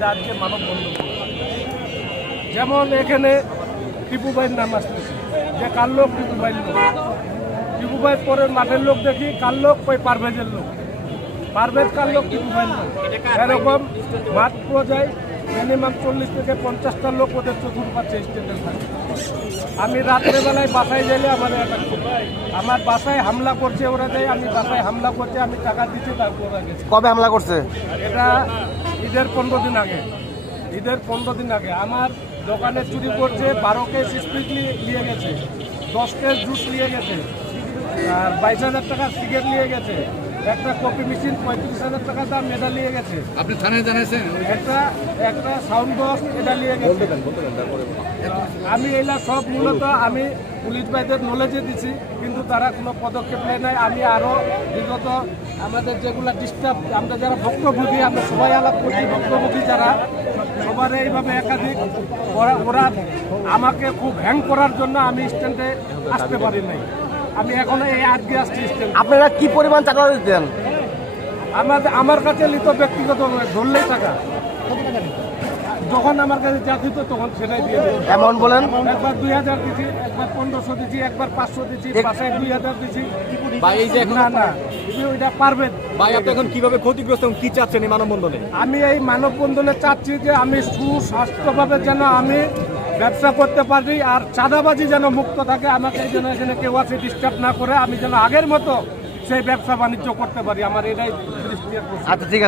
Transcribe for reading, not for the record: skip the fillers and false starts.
এটা আজকে মানববন্ধন করলাম। যেমন এখানে টিপু ভাইয়ের নাম আসতেছে, যে কার লোক টিপু ভাইয়ের লোক, টিপু ভাইয়ের পরে মাঠের লোক দেখি কার লোক, ওই পারভেজের লোক, পারভেজ কার লোক, টিপু ভাইয়ের লোক। এরকম মাঠ পর্যায়ে মিনিমাম 40 থেকে 50টা লোক ওদের চতুর্পাশে স্টেজে থাকে। আমি রাত্রেবেলায় বাসায় গেলে আমার অ্যাটাক করবে, আমার বাসায় হামলা করছে ওরা, যায় আমি বাসায় হামলা করছে, আমি টাকা দিচ্ছি, তারপর ওরা গেছে। কবে হামলা করছে? এটা ঈদের 15 দিন আগে, ঈদের 15 দিন আগে আমার দোকানে চুরি করছে, 12 কেস স্পিড নিয়ে গেছে, 10 কেস জুস নিয়ে গেছে, আর 22,000 টাকার সিগারেট নিয়ে গেছে, একটা কপি মেশিন 35,000 টাকা দাম এটা নিয়ে গেছে। আপনি থানায় জানাইছেন? একটা সাউন্ড বক্স এটা নিয়ে গেছে। আমি এগুলা সব মূলত আমি পুলিশ ভাইদের নলেজে দিছি, কিন্তু তারা কোনো পদক্ষেপ নেয় নাই। আমি আরও বিগত আমাদের যেগুলো ডিস্টার্ব, আমরা যারা ভুক্তভোগী, আমরা সবাই আলাপ করছি, ভুক্তভোগী যারা সবার এইভাবে একাধিক ওরা আমাকে খুব হ্যাং করার জন্য আমি স্ট্যান্ডে আসতে পারি নাই। আমি এখনো এই আজকে আসছি স্ট্যান্ডে। আপনারা কি পরিমাণ চাঁদা দিতেন? আমার কাছে নিত ব্যক্তিগত ধরলেই টাকা, যখন আমার কাছে যা দিত তখন সেটাই দিয়ে দিত। এমন বলেন? একবার 2000 দিচ্ছি, একবার 1500 দিচ্ছি, একবার 500 দিচ্ছি, বাসায় 2000 দিচ্ছি। ভাই এই যে এখন না ওইটা পারবেন। ভাই আপনি এখন কিভাবে ক্ষতিগ্রস্ত কি চাচ্ছেন এই মানববন্ধনে? আমি এই মানববন্ধনে চাচ্ছি যে আমি সুস্বাস্থ্যভাবে যেন আমি ব্যবসা করতে পারি, আর চাঁদাবাজি যেন মুক্ত থাকে। আমাকে যেন এখানে কেউ আছে ডিস্টার্ব না করে, আমি যেন আগের মতো সেই ব্যবসা বাণিজ্য করতে পারি। আমার এটাই দৃষ্টি। আচ্ছা, ঠিক আছে।